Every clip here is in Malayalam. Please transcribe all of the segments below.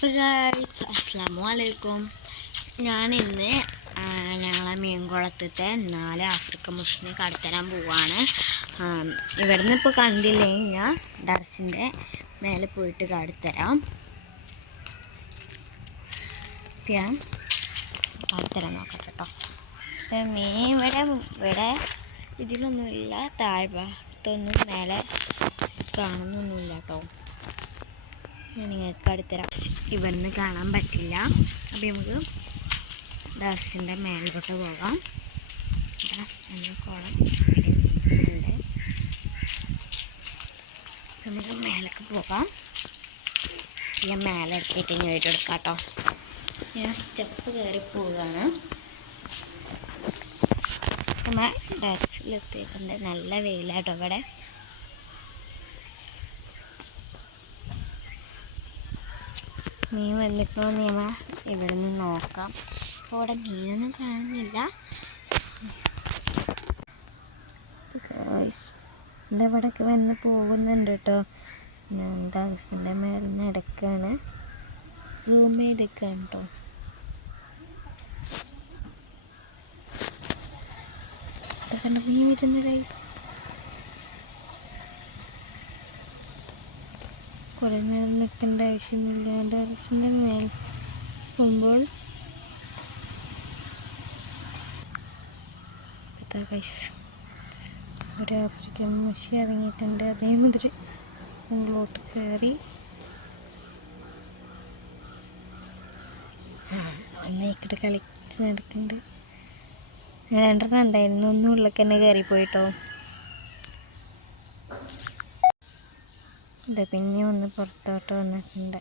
ഗൈസ് അസ്സാമു അലൈക്കും ഞാനിന്ന് ഞങ്ങളെ മീൻകുളത്തത്തെ നാല് ആഫ്രിക്കൻ മുഷിനെ കടത്തരാൻ പോവാണ്. ഇവിടുന്ന് ഇപ്പോൾ കണ്ടില്ലെങ്കിൽ ഞാൻ ഡർസിന്റെ മേലെ പോയിട്ട് കടത്തരാം. ഞാൻ കടത്തരാൻ നോക്കട്ടെ കേട്ടോ മീൻ ഇവിടെ ഇവിടെ ഇതിലൊന്നുമില്ല താഴ്ഭാഗത്തൊന്നും മേലെ കാണുന്നൊന്നുമില്ല കേട്ടോ ഞാൻ നിങ്ങൾക്ക് അടുത്തരാം ഇവിടുന്ന് കാണാൻ പറ്റില്ല. അപ്പം നമുക്ക് ഡാസിന്റെ മേലോട്ട് പോകാം. എന്റെ കുളം നമുക്ക് മേലേക്ക് പോകാം. ഞാൻ മേലെ എടുത്തിട്ട് ഇനി വീട്ടിൽ എടുക്കാം കേട്ടോ ഞാൻ സ്റ്റെപ്പ് കയറി പോവുകയാണ്. നമ്മൾ ഡാക്സിലെത്തിയിട്ടുണ്ട് നല്ല വെയിലാട്ടോ ഇവിടെ. മീൻ വന്നിട്ടോ നമ്മൾ ഇവിടെ നിന്ന് നോക്കാം. അപ്പോൾ ഇവിടെ മീനൊന്നും കാണുന്നില്ല. എന്താ വന്ന് പോകുന്നുണ്ട് കേട്ടോ ഞാൻ മേളിൽ നിന്ന് എടുക്കുകയാണ് സൂം ചെയ്തൊക്കെയാണ് കേട്ടോ അതൊക്കെ മീൻ വരുന്ന ഗൈസ് കുറേ നേരം നിൽക്കേണ്ട ആവശ്യമൊന്നുമില്ല. ഡാൻസിന്റെ മേൽ പോകുമ്പോൾ ഗൈസ് ഒരു ആഫ്രിക്കൻ മഷി ഇറങ്ങിയിട്ടുണ്ട്. അതേമാതിരി മുകളിലോട്ട് കയറി. ഒന്നേക്കിട്ട് കളിച്ച് നടക്കുന്നുണ്ട്. രണ്ടെണ്ണം ഉണ്ടായിരുന്നു. ഒന്നും ഉള്ളിലേക്ക് തന്നെ കയറിപ്പോയിട്ടോ ഇതാ പിന്നെ ഒന്ന് പുറത്തോട്ട് വന്നിട്ടുണ്ട്.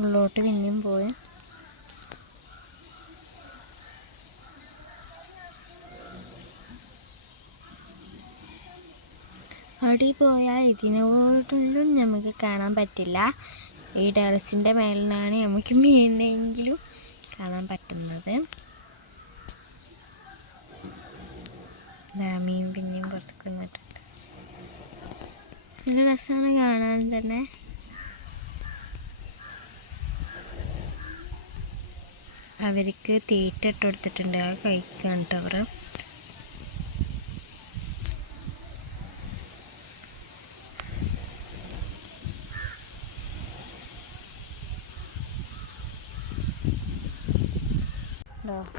ഉള്ളോട്ട് പിന്നെയും പോയി. അവിടെ പോയാൽ ഇതിനോടൊന്നും നമുക്ക് കാണാൻ പറ്റില്ല. ഈ ടെറസിന്റെ മേലിൽ നിന്നാണ് നമുക്ക് മീനെങ്കിലും കാണാൻ പറ്റുന്നത്. മീൻ പിന്നെയും പുറത്തേക്ക് വന്നിട്ടുണ്ട്. നല്ല രസമാണ് കാണാൻ തന്നെ. അവർക്ക് തീറ്റ ഇട്ട് കൊടുത്തിട്ടുണ്ട്. ആ കഴിക്കാണ് കേട്ടോ അവർ.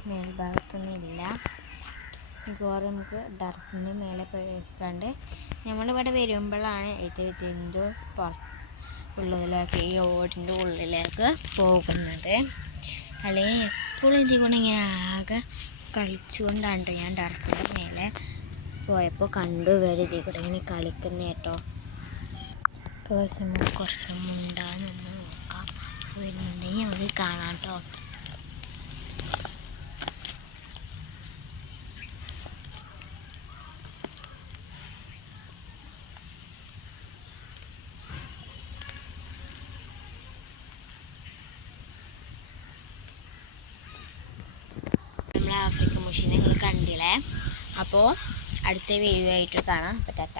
മേൽഭാഗത്തൊന്നും ഇല്ല. മിക്കവാറും നമുക്ക് ഡർസിന്റെ മേലെ പോയിക്കാണ്ട് നമ്മളിവിടെ വരുമ്പോഴാണ് ഇത് ഇതിന്റെ ഉള്ളിലേക്ക് ഈ ഓടിന്റെ ഉള്ളിലേക്ക് പോകുന്നത്. അല്ലെങ്കിൽ എപ്പോഴും ഇതിൽ കൊണ്ട് ഇങ്ങനെ ആകെ കളിച്ചുകൊണ്ടാണ് ഞാൻ ടർഫിന്റെ മേലെ പോയപ്പോൾ കണ്ടു വരും ഇതിൽ കൂടെ ഇങ്ങനെ കളിക്കുന്ന കേട്ടോ. നമുക്ക് കുറച്ച് മുണ്ടാന്ന് നോക്കാം. വരുന്നുണ്ടെങ്കിൽ നമുക്ക് കാണാം കേട്ടോ നമ്മൾ ആഫ്രിക്കൻ മുഷീൻ നിങ്ങൾ കണ്ടില്ലേ? അപ്പോൾ അടുത്ത വീഡിയോ ആയിട്ട് കാണാം. ടാറ്റ